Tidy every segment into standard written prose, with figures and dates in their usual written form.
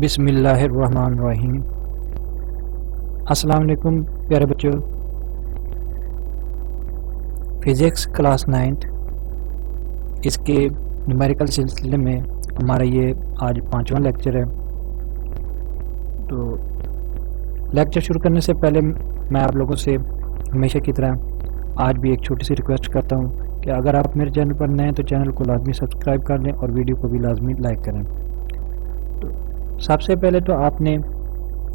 بسم اللہ الرحمن الرحیم۔ السلام علیکم پیارے بچوں، فزکس کلاس 9 اس کے نومیریکل سلسلے میں ہمارا یہ آج 5واں لیکچر ہے۔ تو لیکچر شروع کرنے سے پہلے میں آپ لوگوں سے ہمیشہ کی طرح آج بھی ایک چھوٹی سی ریکویسٹ کرتا ہوں کہ اگر آپ میرے چینل پر نئے ہیں تو چینل کو لازمی سبسکرائب کر لیں اور ویڈیو کو بھی لازمی لائک کریں۔ تو سب سے پہلے تو آپ نے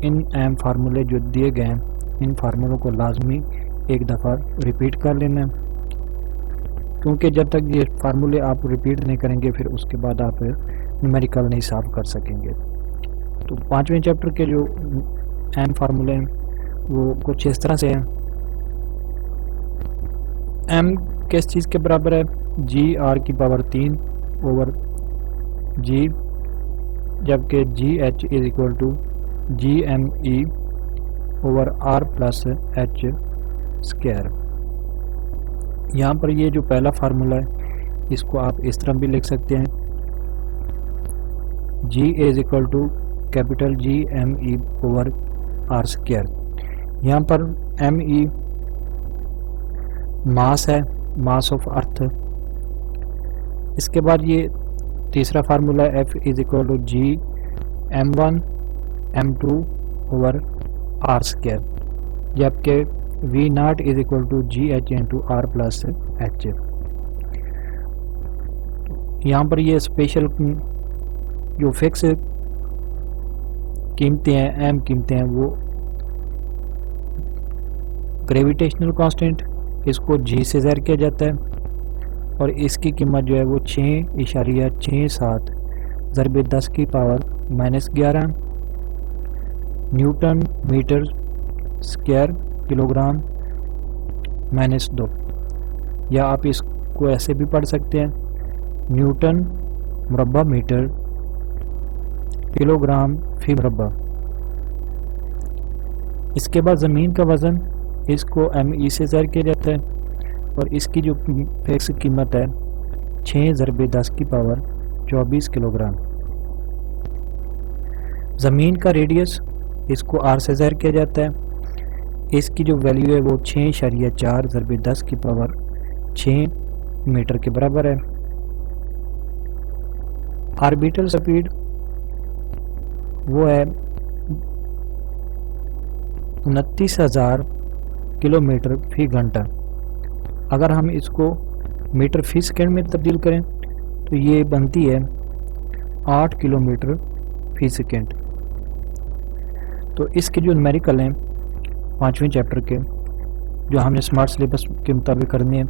ان اہم فارمولے جو دیے گئے ہیں ان فارمولوں کو لازمی ایک دفعہ ریپیٹ کر لینا ہے، کیونکہ جب تک یہ فارمولے آپ ریپیٹ نہیں کریں گے پھر اس کے بعد آپ نومیریکل نہیں سالو کر سکیں گے۔ تو 5ویں چیپٹر کے جو اہم فارمولے ہیں وہ کچھ اس طرح سے ہیں۔ ایم کس چیز کے برابر ہے؟ جی آر کی پاور 3 اوور جی، جبکہ G H is equal to G M E over R plus H square. یہاں پر یہ جو پہلا فارمولا ہے اس کو آپ اس طرح بھی لکھ سکتے ہیں، G is equal to capital G M E over R square. یہاں پر ایم ای ماس ہے، ماس آف ارتھ۔ اس کے بعد یہ تیسرا formula F is equal to G M 1 M 2 over R square, جبکہ V naught is equal to G H into R plus H. یہاں پر یہ اسپیشل جو فکس قیمتیں ہیں، اہم قیمتیں ہیں، وہ گریویٹیشنل کانسٹنٹ اس کو جی سے ظاہر کیا جاتا ہے اور اس کی قیمت جو ہے وہ 6.67 ضرب 10 کی power -11 Newton metre square kilo gram -2، یا آپ اس کو ایسے بھی پڑھ سکتے ہیں نیوٹن مربع میٹر کلو گرام فی مربع۔ اس کے بعد زمین کا وزن اس کو ایم ای سے ظاہر کیا جاتا ہے اور اس کی جو فکس قیمت ہے 6 ضرب 10 کی پاور 24 کلو گرام۔ زمین کا ریڈیس اس کو آر سے ظاہر کیا جاتا ہے، اس کی جو ویلیو ہے وہ 6.4 ضرب 10 کی پاور 6 میٹر کے برابر ہے۔ آربیٹل سپیڈ وہ ہے 29,000 کلو میٹر فی گھنٹہ۔ اگر ہم اس کو میٹر فی سیکنڈ میں تبدیل کریں تو یہ بنتی ہے 8 کلو میٹر فی سیکنڈ۔ تو اس کے جو نومیریکل ہیں 5ویں چیپٹر کے جو ہم نے اسمارٹ سلیبس کے مطابق کرنے ہیں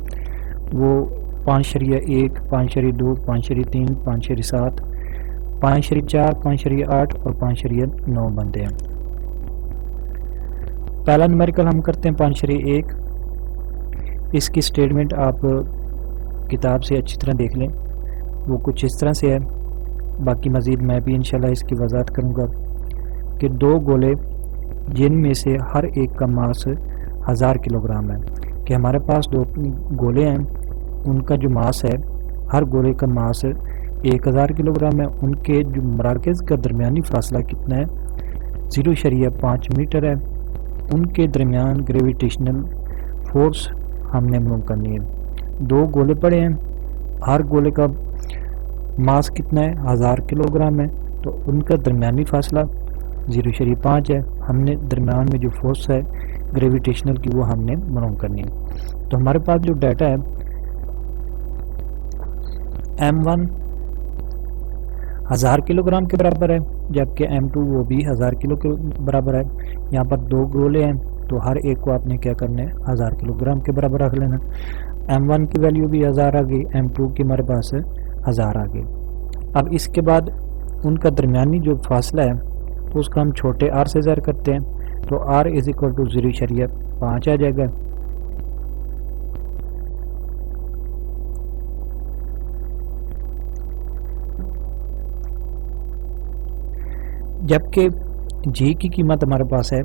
وہ 5.1 5.2 5.3 5.7 5.4 5.8 اور 5.9 بنتے ہیں۔ پہلا نومیریکل ہم کرتے ہیں 5.1۔ اس کی سٹیٹمنٹ آپ کتاب سے اچھی طرح دیکھ لیں، وہ کچھ اس طرح سے ہے، باقی مزید میں بھی انشاءاللہ اس کی وضاحت کروں گا کہ 2 گولے جن میں سے ہر ایک کا ماس 1000 کلو گرام ہے، کہ ہمارے پاس 2 گولے ہیں، ان کا جو ماس ہے ہر گولے کا ماس 1000 کلو گرام ہے، ان کے جو مراکز کا درمیانی فاصلہ کتنا ہے 0.5 میٹر ہے، ان کے درمیان گریویٹیشنل فورس ہم نے معلوم کرنی ہے۔ 2 گولے پڑے ہیں، ہر گولے کا ماس کتنا ہے 1000 کلو گرام ہے، تو ان کا درمیانی فاصلہ 0.5 ہے۔ ہم نے درمیان میں جو فورس ہے گریویٹیشنل کی وہ ہم نے معلوم کرنی ہے۔ تو ہمارے پاس جو ڈیٹا ہے M1 1000 کلو گرام کے برابر ہے، جبکہ M2 وہ بھی 1000 کلو کے برابر ہے۔ یہاں پر 2 گولے ہیں تو ہر ایک کو آپ نے کیا کرنا ہے 1000 کلو گرام کے برابر رکھ لینا۔ M1 کی ویلیو بھی 1000 آ گئی، M2 کی ہمارے پاس 1000 آ گئی۔ اب اس کے بعد ان کا درمیانی جو فاصلہ ہے اس کو ہم چھوٹے r سے ظاہر کرتے ہیں، تو r از اکول ٹو 0.5 آ جائے گا۔ جبکہ جی کی قیمت ہمارے پاس ہے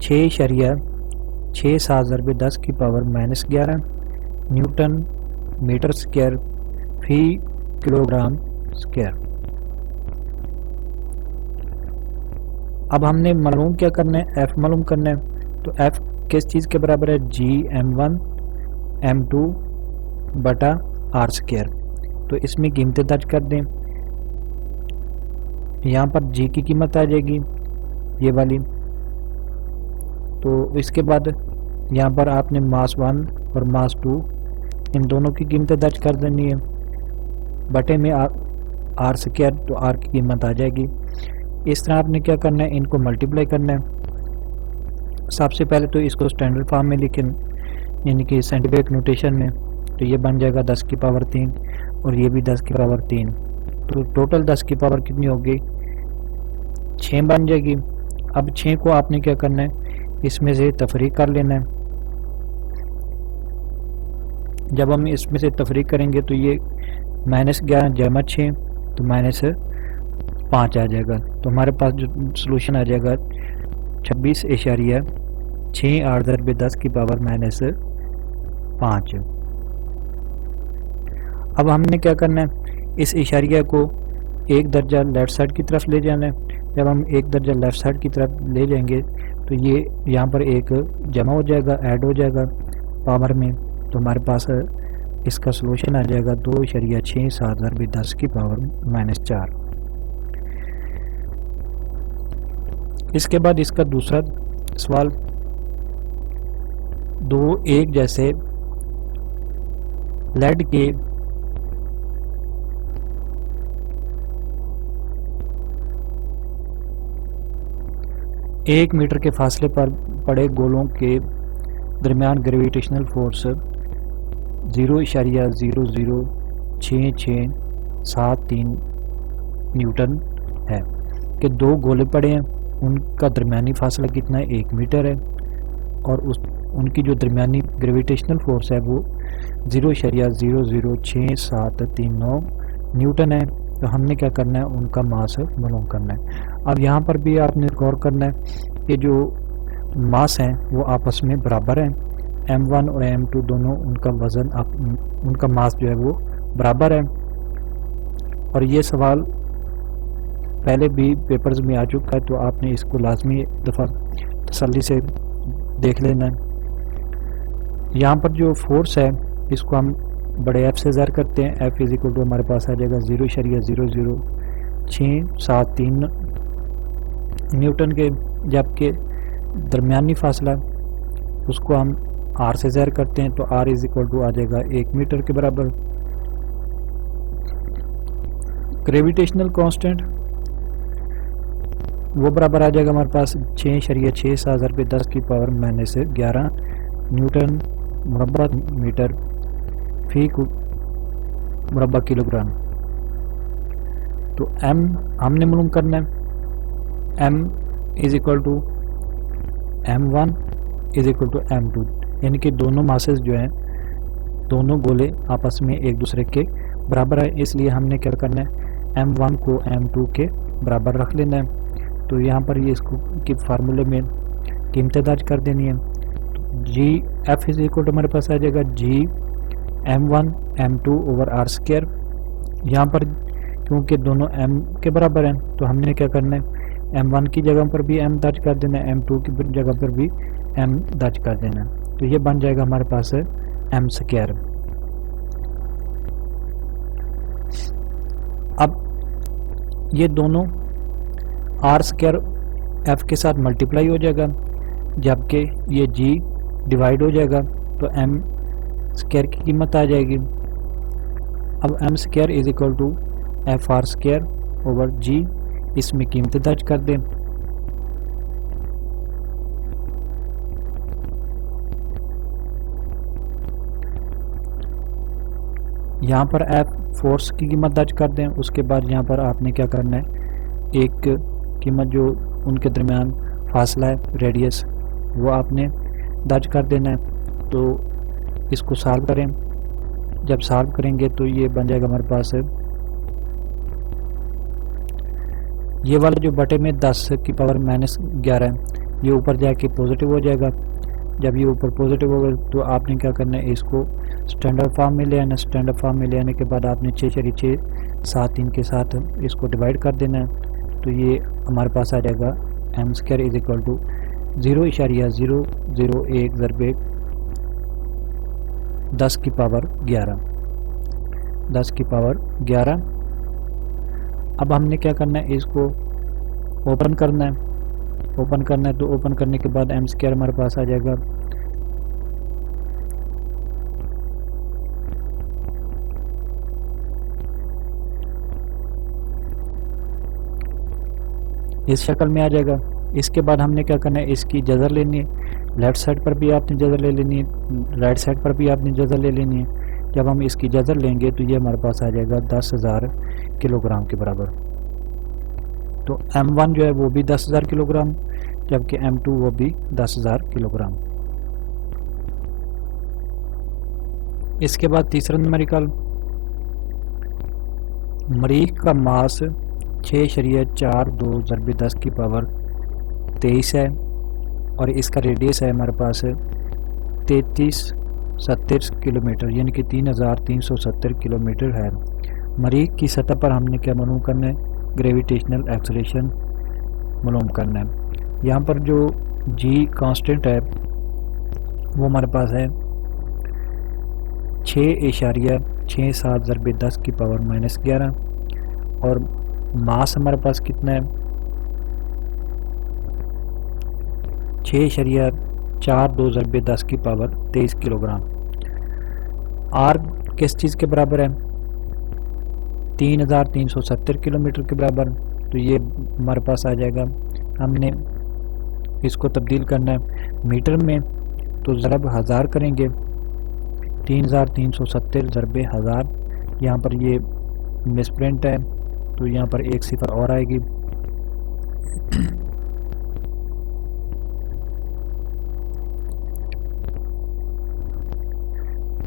6.67 ضرب 10 کی پاور -11 نیوٹن میٹر اسکوائر فی کلو گرام اسکوائر۔ اب ہم نے معلوم کیا کرنا ہے، ایف معلوم کرنا ہے، تو ایف کس چیز کے برابر ہے، جی M1 M2 بٹا آر اسکیئر. تو اس میں قیمتیں درج کر دیں. یہاں پر جی کی قیمت آ جائے گی یہ والی. تو اس کے بعد یہاں پر آپ نے ماس 1 اور ماس 2 ان دونوں کی قیمتیں درج کر دینی ہے بٹے میں آر اسکیئر. تو آر کی قیمت آ جائے گی. اس طرح آپ نے کیا کرنا ہے، ان کو ملٹیپلائی کرنا ہے. سب سے پہلے تو اس کو اسٹینڈرڈ فارم میں لکھیں، یعنی کہ سائنٹیفک نوٹیشن میں. تو یہ بن جائے گا 10 کی پاور 3 اور یہ بھی 10 کی پاور 3. تو ٹوٹل 10 کی پاور کتنی ہوگی، 6 بن جائے گی. اب 6 کو آپ نے کیا کرنا ہے، اس میں سے تفریق کر لینا ہے. جب ہم اس میں سے تفریق کریں گے تو یہ -11 جمع 6 تو -5 آ جائے گا. تو ہمارے پاس جو سلوشن آ جائے گا 26.68 ضرب 10 کی پاور -5. اب ہم نے کیا کرنا ہے، اس اشاریہ کو ایک درجہ لیفٹ سائڈ کی طرف لے جانا ہے. جب ہم ایک درجہ لیفٹ سائڈ کی طرف لے جائیں گے تو یہ یہاں پر ایک جمع ہو جائے گا، ایڈ ہو جائے گا پاور میں. تو ہمارے پاس اس کا سلوشن آ جائے گا 2.67 ضرب 10 کی پاور -4. اس کے بعد اس کا دوسرا سوال، دو ایک جیسے لیڈ کے ایک میٹر کے فاصلے پر پڑے گولوں کے درمیان گریویٹیشنل فورس 0.006673 نیوٹن ہے کہ دو گولے پڑے ہیں، ان کا درمیانی فاصلہ کتنا ہے، 1 میٹر ہے، اور ان کی جو درمیانی گریویٹیشنل فورس ہے وہ 0.00673 نیوٹن ہے. تو ہم نے کیا کرنا ہے، ان کا ماس معلوم کرنا ہے. اب یہاں پر بھی آپ نے غور کرنا ہے کہ جو ماس ہیں وہ آپس میں برابر ہیں. M1 اور M2 دونوں ان کا وزن ان کا ماس جو ہے وہ برابر ہے. اور یہ سوال پہلے بھی پیپرز میں آ چکا ہے، تو آپ نے اس کو لازمی ایک دفعہ تسلی سے دیکھ لینا ہے. یہاں پر جو فورس ہے اس کو ہم بڑے ایف سے ظاہر کرتے ہیں. ایف از اکول ٹو ہمارے پاس آ جائے گا 0.00673 نیوٹن کے، جبکہ درمیانی فاصلہ اس کو ہم آر سے ظاہر کرتے ہیں. تو آر از اکول ٹو آ جائے گا 1 میٹر کے برابر. گریویٹیشنل کانسٹنٹ وہ برابر آ جائے گا ہمارے پاس 6.67 ضرب 10 کی پاور -11 نیوٹن مربع میٹر فی مربع کلو گرام. تو ایم ہم نے معلوم کرنا ہے، M is equal to M1 is equal to M2، یعنی کہ دونوں ماسز جو ہیں، دونوں گولے آپس میں ایک دوسرے کے برابر ہے. اس لیے ہم نے کیا کرنا ہے، M1 کو M2 کے برابر رکھ لینا ہے. تو یہاں پر یہ اس کو کی فارمولے میں قیمتیں درج کر دینی ہے. G F is equal to ہمارے پاس آ جائے گا G M1 M2 over R square. یہاں پر کیونکہ دونوں M کے برابر ہیں تو ہم نے کیا کرنا ہے، M1 کی جگہ پر بھی M درج کر دینا ہے، M2 کی جگہ پر بھی M درج کر دینا ہے. تو یہ بن جائے گا ہمارے پاس M اسکیئر. اب یہ دونوں آر اسکیئر ایف کے ساتھ ملٹیپلائی ہو جائے گا، جبکہ یہ جی ڈیوائڈ ہو جائے گا تو ایم اسکیئر کی قیمت آ جائے گی. اب M square is equal to F R square over G, اس میں قیمتیں درج کر دیں. یہاں پر ایف فورس کی قیمت درج کر دیں. اس کے بعد یہاں پر آپ نے کیا کرنا ہے، ایک قیمت جو ان کے درمیان فاصلہ ہے ریڈیس وہ آپ نے درج کر دینا ہے. تو اس کو سالو کریں، جب سالو کریں گے تو یہ بن جائے گا ہمارے پاس یہ والا جو بٹے میں 10 کی پاور -11 ہے، یہ اوپر جا کے پازیٹیو ہو جائے گا. جب یہ اوپر پازیٹیو ہوگا تو آپ نے کیا کرنا ہے، اس کو اسٹینڈرڈ فارم میں لے آنا. اسٹینڈرڈ فارم میں لے آنے کے بعد آپ نے 6.673 کے ساتھ اس کو ڈیوائڈ کر دینا ہے. تو یہ ہمارے پاس آ جائے گا M square is equal to 0.001 ضرب 10 کی پاور 11. اب ہم نے کیا کرنا ہے، اس کو اوپن کرنا ہے. تو اوپن کرنے کے بعد ایم اسکوائر ہمارے پاس آ جائے گا اس شکل میں آ جائے گا. اس کے بعد ہم نے کیا کرنا ہے، اس کی جذر لینی ہے. لیفٹ سائڈ پر بھی آپ نے جذر لے لینی ہے، رائٹ سائڈ پر بھی آپ نے جذر لے لینی ہے. جب ہم اس کی جذر لیں گے تو یہ ہمارے پاس آ جائے گا 10,000 کلو گرام کے برابر. تو M1 جو ہے وہ بھی 10,000 کلو گرام، جبکہ M2 وہ بھی 10,000 کلو گرام. اس کے بعد تیسرا نمبریکل، مریخ کا ماس 6.42 ضرب 10 کی پاور 23 ہے، اور اس کا ریڈیس ہے ہمارے پاس 3370 کلومیٹر، یعنی کہ 3370 کلومیٹر ہے. مریخ کی سطح پر ہم نے کیا معلوم کرنا ہے، گریویٹیشنل ایکسلیشن معلوم کرنا ہے. یہاں پر جو جی کانسٹنٹ ہے وہ ہمارے پاس ہے 6.67 ضرب 10 کی پاور -11، اور ماس ہمارے پاس کتنا ہے 6.42 ضرب 10 کی پاور 23 کلو گرام. آر کس چیز کے برابر ہے، 3370 کلومیٹر کے برابر. تو یہ ہمارے پاس آ جائے گا، ہم نے اس کو تبدیل کرنا ہے میٹر میں، تو ضرب 1000 کریں گے. 3370 ضرب 1000، یہاں پر یہ مسپرنٹ ہے تو یہاں پر ایک صفر اور آئے گی.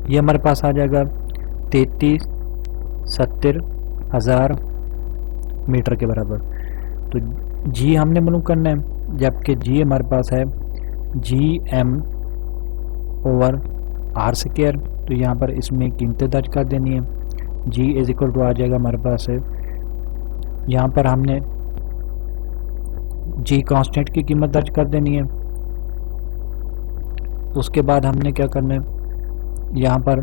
یہ ہمارے پاس آ جائے گا 3370,000 میٹر کے برابر. تو جی ہم نے معلوم کرنا ہے، جبکہ جی ہمارے پاس ہے GM/R². تو یہاں پر اس میں قیمتیں درج کر دینی ہے. جی از اکول ٹو آ جائے گا ہمارے پاس ہے، یہاں پر ہم نے جی کانسٹنٹ کی قیمت درج کر دینی ہے. اس کے بعد ہم نے کیا کرنا ہے، یہاں پر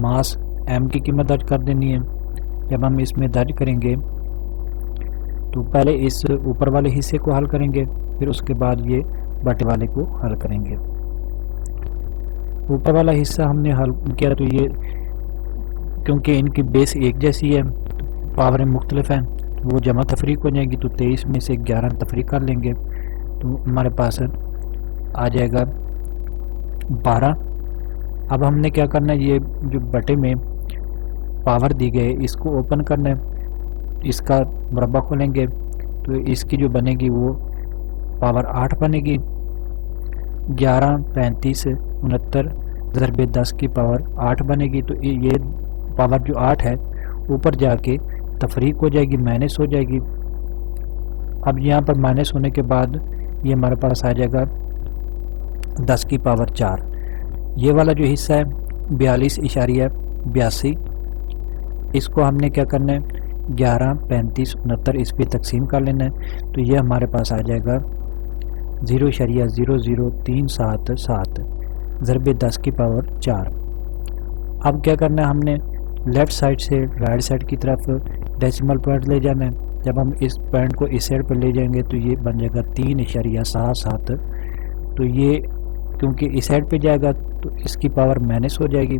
ماس ایم کی قیمت درج کر دینی ہے. جب ہم اس میں درج کریں گے تو پہلے اس اوپر والے حصے کو حل کریں گے، پھر اس کے بعد یہ بٹے والے کو حل کریں گے. اوپر والا حصہ ہم نے حل کیا تو یہ کیونکہ ان کی بیس ایک جیسی ہے، پاوریں مختلف ہیں، وہ جمع تفریق ہو جائیں گی. تو 23 میں سے 11 تفریق کر لیں گے تو ہمارے پاس آ جائے گا 12. اب ہم نے کیا کرنا ہے، یہ جو بٹے میں پاور دی گئے اس کو اوپن کرنا ہے. اس کا مربع کھولیں گے تو اس کی جو بنے گی وہ پاور 8 بنے گی. 11 35 69 ضرب 10 کی پاور 8 بنے گی. تو یہ پاور جو 8 ہے اوپر جا کے تفریق ہو جائے گی، مائنس ہو جائے گی. اب یہاں پر مائنس ہونے کے بعد یہ ہمارے پاس آ جائے گا 10 کی پاور 4. یہ والا جو حصہ ہے 42.82، اس کو ہم نے کیا کرنا ہے 11 35 69 اس پہ تقسیم کر لینا ہے. تو یہ ہمارے پاس آ جائے گا 0.00377 ضرب 10 کی پاور 4. اب کیا کرنا ہے، ہم نے لیفٹ سائڈ سے رائٹ سائڈ کی طرف ڈیسیمل پوائنٹ لے جانا ہے. جب ہم اس پوائنٹ کو اس سائڈ پر لے جائیں گے تو یہ بن جائے گا 3.77. تو یہ کیونکہ اس سائڈ پہ جائے گا تو اس کی پاور مائنس ہو جائے گی.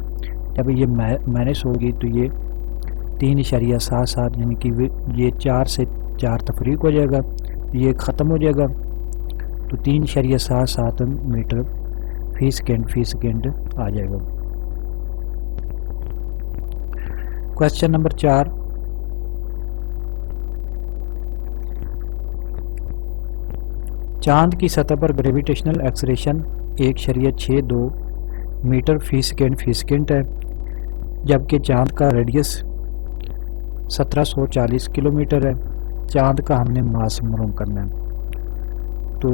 جب یہ مائنس ہوگی تو یہ 3.77 یعنی کہ یہ 4 سے 4 تفریق ہو جائے گا، یہ ختم ہو جائے گا. تو 3.77 میٹر فی سیکنڈ آ جائے گا. کوشچن نمبر 4، چاند کی سطح پر گریویٹیشنل ایکسلیشن 1.62 میٹر فی سیکنڈ ہے، جبکہ چاند کا ریڈیس 1740 کلومیٹر ہے. چاند کا ہم نے ماس معلوم کرنا ہے. تو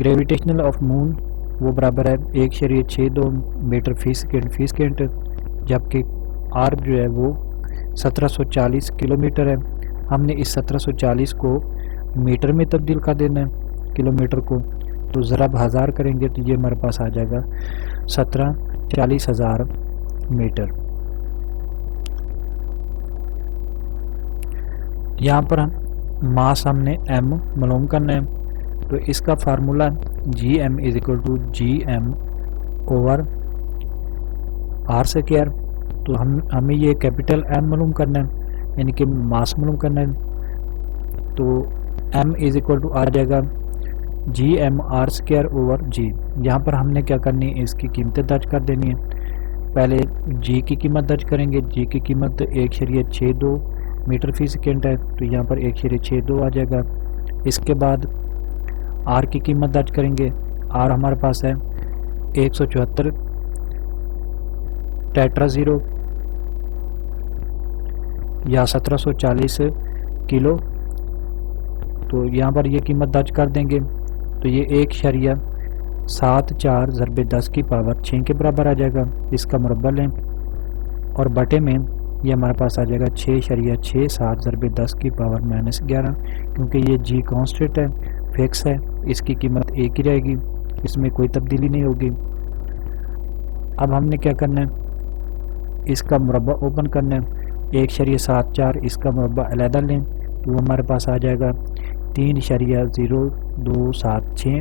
گریویٹیشنل آف مون وہ برابر ہے 1.62 میٹر فی سیکنڈ، جبکہ آر جو ہے وہ 1740 کلومیٹر ہے. ہم نے اس 1740 کو میٹر میں تبدیل کر دینا ہے کلومیٹر کو، تو ضرب 1000 کریں گے تو یہ ہمارے پاس آ جائے گا 40,000 میٹر۔ یہاں پر ماس ہم نے ایم معلوم کرنا ہے، تو اس کا formula G M is equal to G M over R square, تو ہمیں یہ کیپٹل ایم معلوم کرنا ہے، یعنی کہ ماس معلوم کرنا ہے، تو ایم از اکول ٹو آ جائے گا G M R square over G. یہاں پر ہم نے کیا کرنی ہے، اس کی قیمتیں درج کر دینی ہے۔ پہلے جی کی قیمت درج کریں گے، جی کی قیمت 1.62 میٹر فی سیکنڈ ہے، تو یہاں پر 1.62 آ جائے گا۔ اس کے بعد آر کی قیمت درج کریں گے، آر ہمارے پاس ہے 174 ٹیٹرا زیرو یا 1740 کلو، تو یہاں پر یہ قیمت درج کر دیں گے، تو یہ 1.74 ضرب 10 کی پاور 6 کے برابر آ جائے گا۔ اس کا مربع لیں اور بٹے میں یہ ہمارے پاس آ جائے گا 6.67 ضرب 10 کی پاور -11، کیونکہ یہ جی کانسٹنٹ ہے، فکس ہے، اس کی قیمت ایک ہی رہے گی، اس میں کوئی تبدیلی نہیں ہوگی۔ اب ہم نے کیا کرنا ہے، اس کا مربع اوپن کرنا ہے، 1.74 اس کا مربع علیحدہ لیں، وہ ہمارے پاس آ جائے گا 3.0276،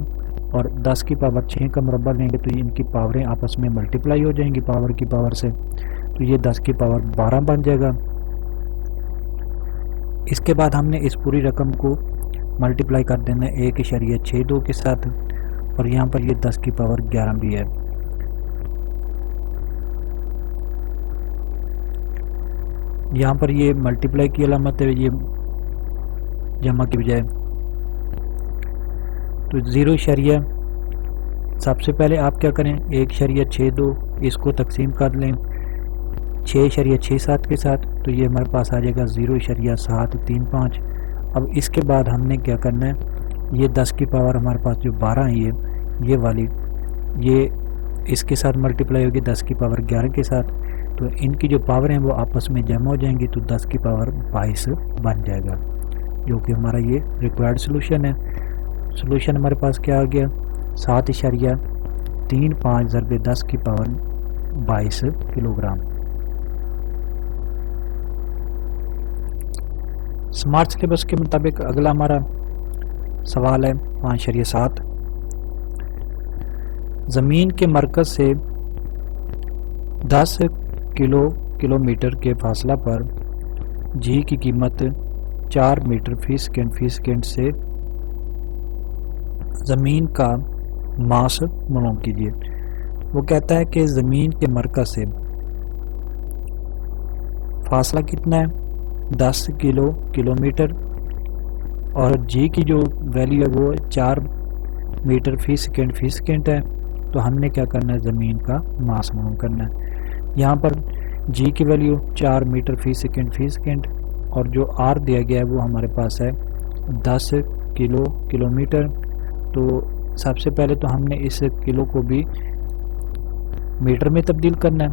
اور 10 کی پاور 6 کا مربع لیں گے تو ان کی پاوریں آپس میں ملٹیپلائی ہو جائیں گی پاور کی پاور سے، تو یہ 10 کی پاور 12 بن جائے گا۔ اس کے بعد ہم نے اس پوری رقم کو ملٹیپلائی کر دینا ہے 1.62 کے ساتھ، اور یہاں پر یہ 10 کی پاور 11 بھی ہے۔ یہاں پر یہ ملٹیپلائی کی علامت ہے، یہ جمع کی بجائے، تو 0. سب سے پہلے آپ کیا کریں، 1.62 اس کو تقسیم کر لیں 6.67 کے ساتھ، تو یہ ہمارے پاس آ جائے گا 0.735۔ اب اس کے بعد ہم نے کیا کرنا ہے، یہ 10 کی پاور ہمارے پاس جو 12 ہے، یہ والی یہ اس کے ساتھ ملٹیپلائی ہوگی 10 کی پاور 11 کے ساتھ، تو ان کی جو پاور ہیں وہ آپس میں جمع ہو جائیں گی، تو 10 کی پاور 22 بن جائے گا، جو کہ ہمارا یہ ریکوائرڈ سلوشن ہے۔ سلوشن ہمارے پاس کیا آ گیا، 7.35 ضرب 10 کی power 22 kilo gram. Smart syllabus کے مطابق اگلا ہمارا سوال ہے 5.7، زمین کے مرکز سے 10 کلومیٹر کے فاصلہ پر جی کی قیمت 4 میٹر فی سیکنڈ سے زمین کا ماس معلوم کیجیے۔ وہ کہتا ہے کہ زمین کے مرکز سے فاصلہ کتنا ہے، 10 کلومیٹر، اور جی کی جو ویلیو ہے وہ 4 میٹر فی سیکنڈ ہے، تو ہم نے کیا کرنا ہے، زمین کا ماس معلوم کرنا ہے۔ یہاں پر جی کی ویلیو 4 میٹر فی سیکنڈ، اور جو آر دیا گیا ہے وہ ہمارے پاس ہے 10 کلومیٹر، تو سب سے پہلے تو ہم نے اس کلو کو بھی میٹر میں تبدیل کرنا ہے،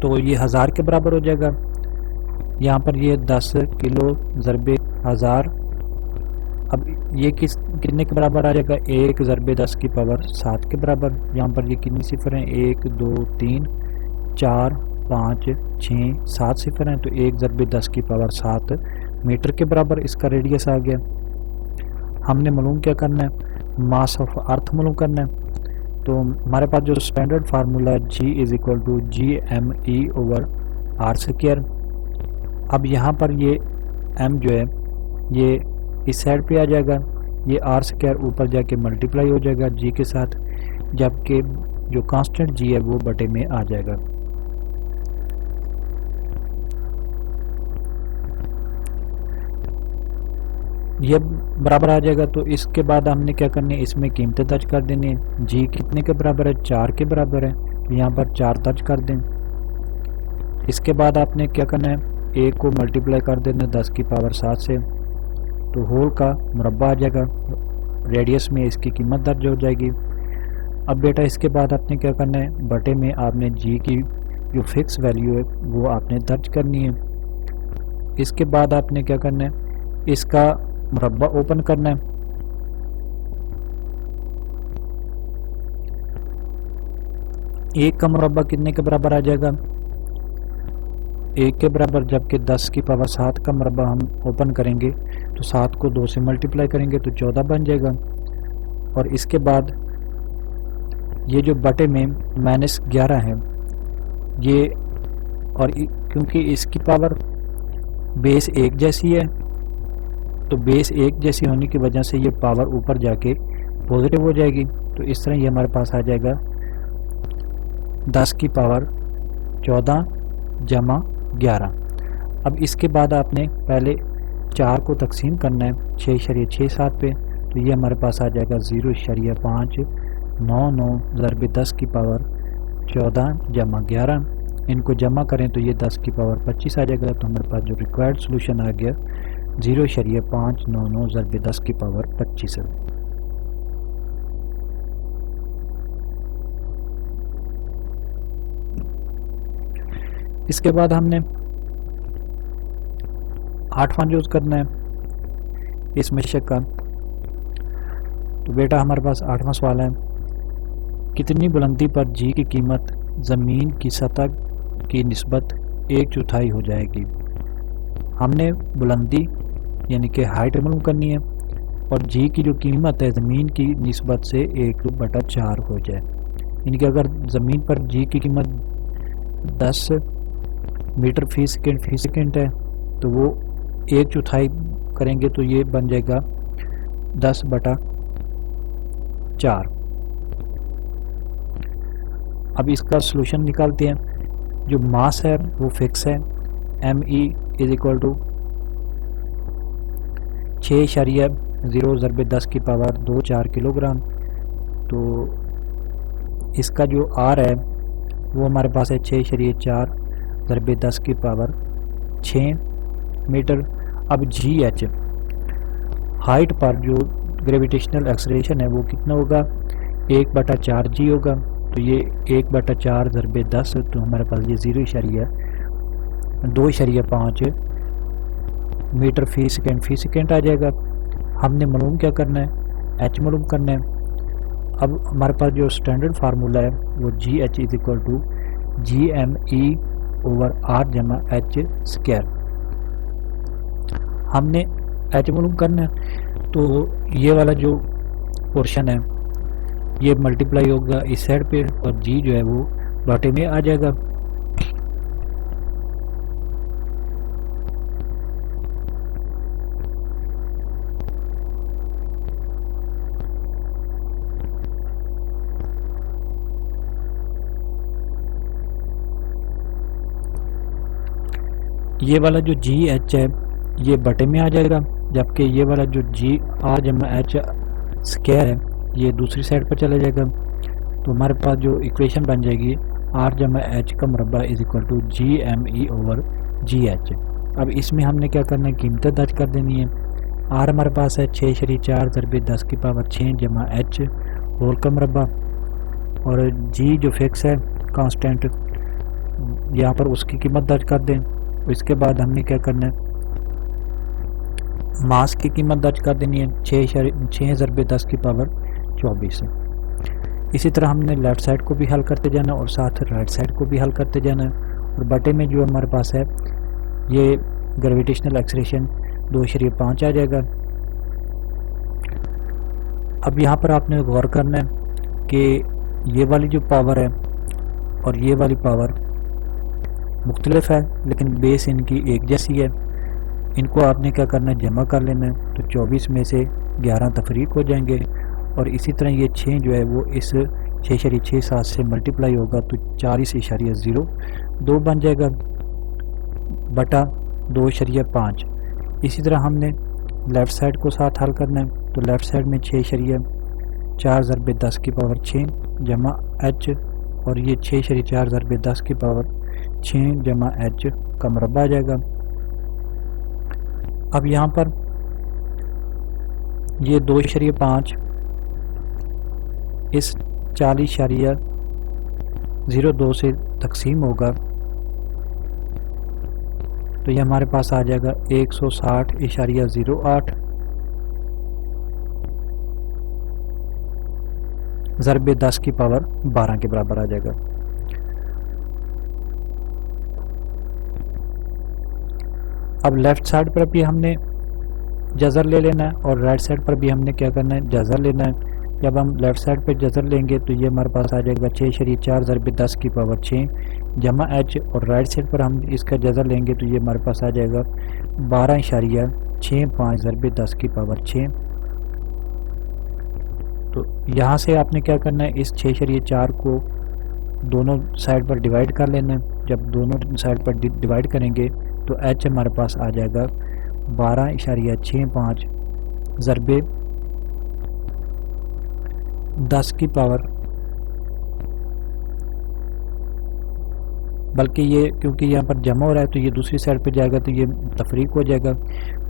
تو یہ 1000 کے برابر ہو جائے گا۔ یہاں پر یہ 10 کلو ضرب 1000، اب یہ کتنے کے برابر آ جائے گا، 1 ضرب 10 کی پاور 7 کے برابر۔ یہاں پر یہ کتنی صفر ہیں، 1 2 3 4 5 6 7 صفر ہیں، تو 1 ضرب 10 کی پاور 7 میٹر کے برابر اس کا ریڈیس آ گیا۔ ہم نے معلوم کیا کرنا ہے، ماس آف ارتھ معلوم کرنا ہے، تو ہمارے پاس جو اسٹینڈرڈ فارمولا ہے G is equal to G M E over R square. اب یہاں پر یہ ایم جو ہے یہ اس سائڈ پہ آ جائے گا، یہ آر اسکوائر اوپر جا کے ملٹیپلائی ہو جائے گا جی کے ساتھ، جبکہ جو کانسٹنٹ جی ہے وہ بٹے میں آ جائے گا۔ یہ برابر آ جائے گا، تو اس کے بعد ہم نے کیا کرنا ہے، اس میں قیمتیں درج کر دینی ہے۔ جی کتنے کے برابر ہے، 4 کے برابر ہے، یہاں پر 4 درج کر دیں۔ اس کے بعد آپ نے کیا کرنا ہے، 1 کو ملٹیپلائی کر دینا 10 کی پاور 7 سے، تو ہول کا مربع آ جائے گا، ریڈیس میں اس کی قیمت درج ہو جائے گی۔ اب بیٹا اس کے بعد آپ نے کیا کرنا ہے، بٹے میں آپ نے جی کی جو فکس ویلیو ہے وہ آپ نے درج کرنی ہے۔ اس کے بعد آپ نے کیا کرنا ہے، اس کا مربع اوپن کرنا ہے. ایک کا مربع کتنے کے برابر آ جائے گا؟ 1 کے برابر. جبکہ 10 کی پاور 7 کا مربع ہم اوپن کریں گے تو 7 کو 2 سے ملٹیپلائی کریں گے تو 14 بن جائے گا. اور اس کے بعد یہ جو بٹے میں -11 ہے یہ، اور کیونکہ اس کی پاور بیس 1 جیسی ہے تو بیس 1 جیسی ہونے کی وجہ سے یہ پاور اوپر جا کے پازیٹیو ہو جائے گی. تو اس طرح یہ ہمارے پاس آ جائے گا 10 کی پاور 14 جمع 11. اب اس کے بعد آپ نے پہلے 4 کو تقسیم کرنا ہے 6.67 پہ، تو یہ ہمارے پاس آ جائے گا 0.599 ضرب 10 کی پاور 14 جمع 11. ان کو جمع کریں تو یہ 10 کی پاور 25 آ جائے گا. تو ہمارے پاس جو ریکوائرڈ سولوشن آ گیا 0.599 ضرب 10 کی پاور 25 ہے. اس کے بعد ہم نے 8واں یوز کرنا ہے اس مشق کا. تو بیٹا ہمارے پاس 8واں سوال ہے، کتنی بلندی پر جی کی قیمت زمین کی سطح کی نسبت 1/4 ہو جائے گی؟ ہم نے بلندی یعنی کہ ہائٹ معلوم کرنی ہے اور جی کی جو قیمت ہے زمین کی نسبت سے 1/4 ہو جائے. یعنی کہ اگر زمین پر جی کی قیمت 10 میٹر فی سیکنڈ ہے تو وہ 1/4 کریں گے تو یہ بن جائے گا 10/4. اب اس کا سلوشن نکالتے ہیں. جو ماس ہے وہ فکس ہے، ME = 6.0 ضرب 10 کی پاور 24 کلو گرام. تو اس کا جو R ہے وہ ہمارے پاس ہے 6.4 ضرب 10 کی پاور 6 میٹر. اب GH ہائٹ پر جو گریویٹیشنل ایکسلریشن ہے وہ کتنا ہوگا؟ 1/4 G ہوگا. تو یہ 1/4 ضرب 10 تو ہمارے پاس یہ 0.2.5 میٹر فی سیکنڈ آ جائے گا. ہم نے معلوم کیا کرنا ہے؟ H معلوم کرنا ہے. اب ہمارے پاس جو اسٹینڈرڈ فارمولا ہے وہ GH = GME/R جمع H². ہم نے H معلوم کرنا ہے تو یہ والا جو پورشن ہے یہ ملٹیپلائی ہوگا اس سائڈ پہ اور جی جو ہے وہ باٹے میں آ جائے گا. یہ والا جو GH ہے یہ بٹے میں آ جائے گا، جبکہ یہ والا جو GR جمع H² ہے یہ دوسری سائڈ پر چلا جائے گا. تو ہمارے پاس جو ایکویشن بن جائے گی R جمع H کا مربع = GME/GH. اب اس میں ہم نے کیا کرنا ہے؟ قیمتیں درج کر دینی ہے. R ہمارے پاس ہے 6.4 ضرب 10 کی پاور 6 جمع H ہول کا مربع، اور G جو فکس ہے کانسٹینٹ یہاں پر اس کی قیمت درج کر دیں. اس کے بعد ہم نے کیا کرنا ہے؟ ماس کی قیمت درج کر دینی ہے 6 ضرب 10 کی پاور 24. اسی طرح ہم نے لیفٹ سائڈ کو بھی حل کرتے جانا اور ساتھ رائٹ سائڈ کو بھی حل کرتے جانا ہے. اور بٹے میں جو ہمارے پاس ہے یہ گریویٹیشنل ایکسلریشن 2.5 آ جائے گا. اب یہاں پر آپ نے غور کرنا ہے کہ یہ والی جو پاور ہے اور یہ والی پاور مختلف ہے لیکن بیس ان کی ایک جیسی ہے. ان کو آپ نے کیا کرنا ہے؟ جمع کر لینا ہے. تو 24 میں سے 11 تفریق ہو جائیں گے اور اسی طرح یہ 6 جو ہے وہ اس 6.67 سے ملٹیپلائی ہوگا تو 40.02 بن جائے گا بٹا 2.5. اسی طرح ہم نے لیفٹ سائڈ کو ساتھ حل کرنا ہے. تو لیفٹ سائڈ میں 6.4 ضرب 10 کی پاور 6 جمع H اور یہ 6.4 ضرب 10 کی پاور 6 جمع H کا مربع آ جائے گا. اب یہاں پر یہ 2.5 اس 40.02 سے تقسیم ہوگا تو یہ ہمارے پاس آ جائے گا 160.08 ضرب 10 کی پاور 12 کے برابر آ جائے گا۔ اب لیفٹ سائڈ پر بھی ہم نے جذر لے لینا ہے اور رائٹ سائڈ پر بھی ہم نے کیا کرنا ہے، جذر لینا ہے۔ جب ہم لیفٹ سائڈ پہ جذر لیں گے تو یہ ہمارے پاس آ جائے گا 6.4 ضرب 10 کی پاور 6 جمع ایچ، اور رائٹ سائڈ پر ہم اس کا جذر لیں گے تو یہ ہمارے پاس آ جائے گا 12.65 ضرب 10 کی پاور 6۔ تو یہاں سے آپ نے کیا کرنا ہے، اس 6.4 کو دونوں سائڈ پر ڈیوائڈ کر لینا ہے۔ جب دونوں سائڈ پر ڈیوائڈ کریں گے تو ایچ ہمارے پاس آ جائے گا 12.65 ضرب 10 کی پاور، بلکہ یہ کیونکہ یہاں پر جمع ہو رہا ہے تو یہ دوسری سائڈ پہ جائے گا تو یہ تفریق ہو جائے گا،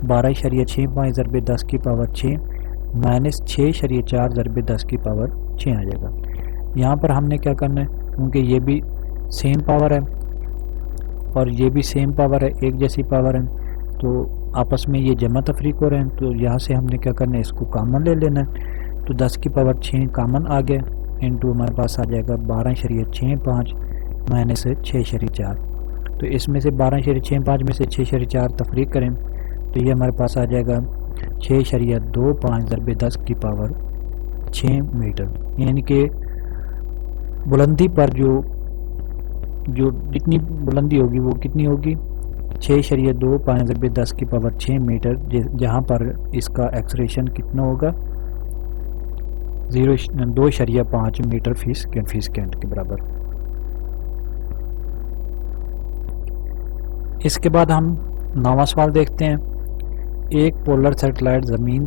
12.65 ضرب 10 کی پاور 6 مائنس 6.4 ضرب 10 کی پاور 6 آ جائے گا۔ یہاں پر ہم نے کیا کرنا ہے، کیونکہ یہ بھی سیم پاور ہے اور یہ بھی سیم پاور ہے، ایک جیسی پاور ہے، تو آپس میں یہ جمع تفریق ہو رہے ہیں، تو یہاں سے ہم نے کیا کرنا ہے، اس کو کامن لے لینا ہے۔ تو 10 کی پاور 6 کامن آ گیا، انٹو ہمارے پاس آ جائے گا 12.65 مائنس 6.4، تو اس میں سے 12.65 میں سے 6.4 تفریق کریں تو یہ ہمارے پاس آ جائے گا 6.25 ضرب 10 کی پاور 6 میٹر، یعنی کہ بلندی پر جو جتنی بلندی ہوگی وہ کتنی ہوگی، 6.25 ضرب 10 کی پاور 6 میٹر، جہاں پر اس کا ایکسریشن کتنا ہوگا 2.5 میٹر فی سیکنڈ کے برابر۔ اس کے بعد ہم 9واں سوال دیکھتے ہیں۔ ایک پولر سیٹلائٹ زمین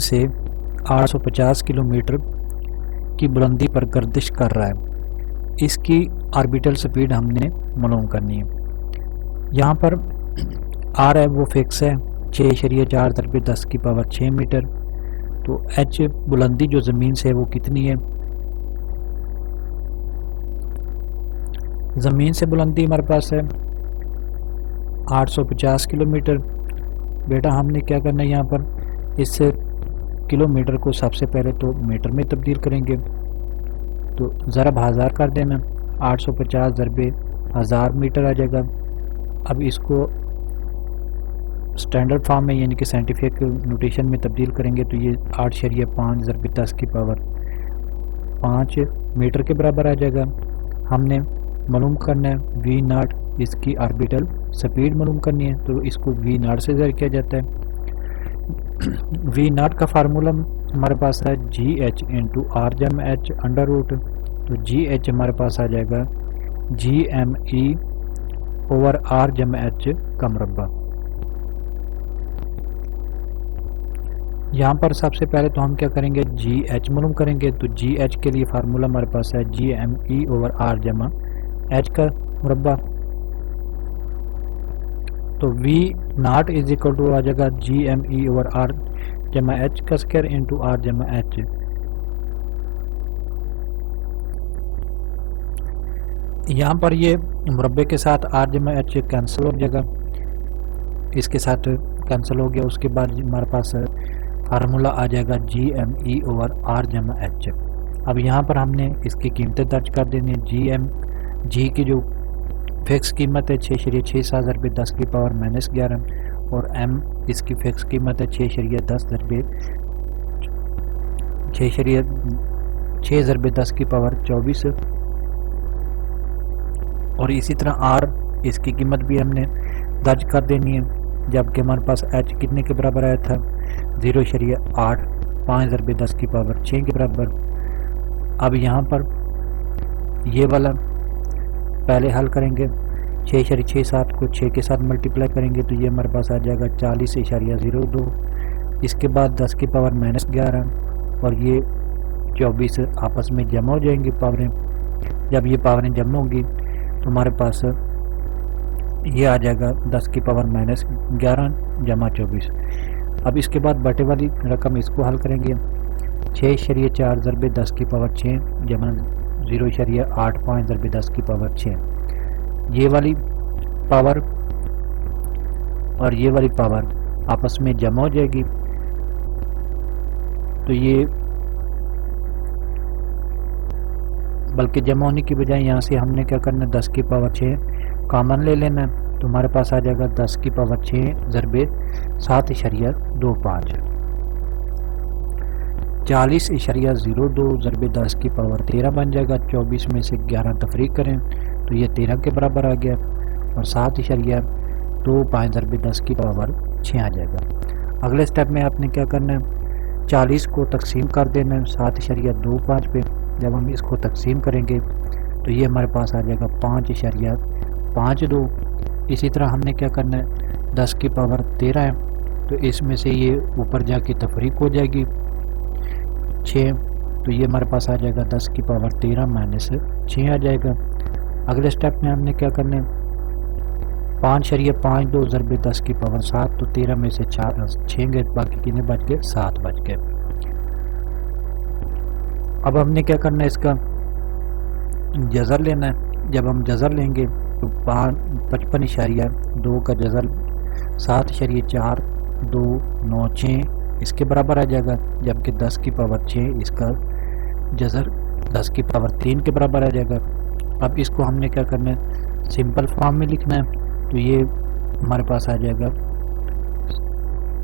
سے 850 کلومیٹر کی بلندی پر گردش کر رہا ہے، اس کی آربیٹل سپیڈ ہم نے معلوم کرنی ہے۔ یہاں پر آر ہے وہ فکس ہے 6.4 ضرب 10 کی پاور 6 میٹر، تو ایچ بلندی جو زمین سے ہے وہ کتنی ہے، زمین سے بلندی ہمارے پاس ہے 850 کلومیٹر۔ بیٹا ہم نے کیا کرنا ہے، یہاں پر اس سے کلومیٹر کو سب سے پہلے تو میٹر میں تبدیل کریں گے، تو ضرب 1000 کر دینا، 850 ضرب 1000 میٹر آ جائے گا۔ اب اس کو سٹینڈرڈ فارم میں یعنی کہ سائنٹیفک نوٹیشن میں تبدیل کریں گے تو یہ 8.5 ضرب 10 کی پاور 5 میٹر کے برابر آ جائے گا۔ ہم نے معلوم کرنا ہے وی ناٹ، اس کی آربیٹل سپیڈ معلوم کرنی ہے، تو اس کو وی ناٹ سے ظاہر کیا جاتا ہے۔ وی ناٹ کا فارمولا ہمارے پاس ہے جی ایچ انٹو آر جمع ایچ انڈر روٹ، تو جی ایچ ہمارے پاس آ جائے گا G M E over R جمع ایچ کا مربع۔ یہاں پر سب سے پہلے تو ہم کیا کریں گے، جی ایچ معلوم کریں گے، تو جی ایچ کے لیے فارمولا ہمارے پاس ہے G M E over R جمع ایچ کا مربع، تو V naught is equal to آ جائے گا G M E over R جمع ایچ کا اسکوائر انٹو آر جمع ایچ۔ یہاں پر یہ مربع کے ساتھ آر جمع ایچ کینسل ہو جائے گا، اس کے ساتھ کینسل ہو گیا، اس کے بعد ہمارے پاس فارمولا آ جائے گا G M E over R جمع ایچ۔ اب یہاں پر ہم نے اس کی قیمتیں درج کر دینی ہیں، جی کی جو فکس قیمت ہے 6.67 ضرب 10 کی پاور -11، اور ایم اس کی فکس قیمت ہے 6.10 ضرب 6 ضرب 10 کی پاور 24، اور اسی طرح آر اس کی قیمت بھی ہم نے درج کر دینی ہے، جبکہ ہمارے پاس ایچ کتنے کے برابر آیا تھا 0.85 ضرب 10 کی پاور 6 کے برابر۔ اب یہاں پر یہ والا پہلے حل کریں گے، 6.67 کو 6 کے ساتھ ملٹیپلائی کریں گے تو یہ ہمارے پاس آ جائے گا 40.02، اس کے بعد 10 کی پاور -11 اور یہ 24 آپس میں جمع ہو جائیں گی پاوریں۔ جب یہ پاوریں جمع ہوں گی تو ہمارے پاس یہ آ جائے گا 10 کی پاور -11 جمع 24۔ اب اس کے بعد بٹے والی رقم اس کو حل کریں گے، 6.4 ضرب 10 کی پاور 6 جمع 0.85 ضرب 10 کی پاور 6. یہ والی پاور اور یہ والی پاور آپس میں جمع ہو جائے گی، تو یہ بلکہ جمع ہونے کی بجائے یہاں سے ہم نے کیا کرنا ہے 10 کی پاور 6 کامن لے لینا ہے، تو ہمارے پاس آ جائے گا 10 کی پاور 6 ضرب 7.25. 40.02 ضرب 10 کی پاور 13 بن جائے گا. 24 میں سے 11 تفریق کریں تو یہ 13 کے برابر آ گیا، اور 7.25 ضرب 10 کی پاور 6 آ جائے گا. اگلے سٹیپ میں آپ نے کیا کرنا ہے 40 کو تقسیم کر دینا ہے 7.25 پہ. جب ہم اس کو تقسیم کریں گے تو یہ ہمارے پاس آ جائے گا 5.52. اسی طرح ہم نے کیا کرنا ہے 10 کی پاور 13 ہے، تو اس میں سے یہ اوپر جا کے تفریق ہو جائے گی 6، تو یہ ہمارے پاس آ جائے گا 10 کی پاور 13 مائنس 6 آ جائے گا. اگلے سٹیپ میں ہم نے کیا کرنا ہے 5.52 ضرب 10 کی پاور 7، تو 13 میں سے 6 گئے، باقی کتنے بچ گئے 7 بچ گئے. اب ہم نے کیا کرنا ہے اس کا جذر لینا ہے. جب ہم جذر لیں گے تو 55.2 کا جذر 7.4296 اس کے برابر آ جائے گا، جبکہ 10 کی پاور 6 اس کا جذر 10 کی پاور 3 کے برابر آ جائے گا. اب اس کو ہم نے کیا کرنا ہے سمپل فارم میں لکھنا ہے، تو یہ ہمارے پاس آ جائے گا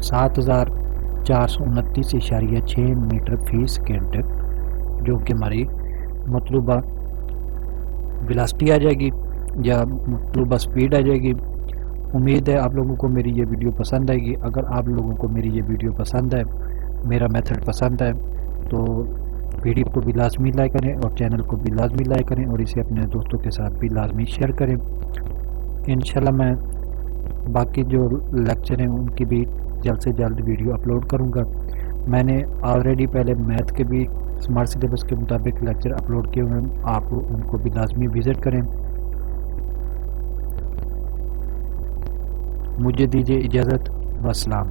7429.6 میٹر فی سیکنڈ، جو کہ ہماری مطلوبہ ویلاسٹی آ جائے گی یا مطلوبہ سپیڈ آ جائے گی. امید ہے آپ لوگوں کو میری یہ ویڈیو پسند آئے گی. اگر آپ لوگوں کو میری یہ ویڈیو پسند ہے، میرا میتھڈ پسند ہے، تو ویڈیو کو بھی لازمی لائک کریں اور چینل کو بھی لازمی لائک کریں، اور اسے اپنے دوستوں کے ساتھ بھی لازمی شیئر کریں. انشاءاللہ میں باقی جو لیکچر ہیں ان کی بھی جلد سے جلد ویڈیو اپلوڈ کروں گا. میں نے آلریڈی پہلے میتھ کے بھی اسمارٹ سلیبس کے مطابق لیکچر اپلوڈ کیے ہوئے ہیں، آپ ان کو بھی لازمی وزٹ کریں. مجھے دیجیے اجازت، والسلام.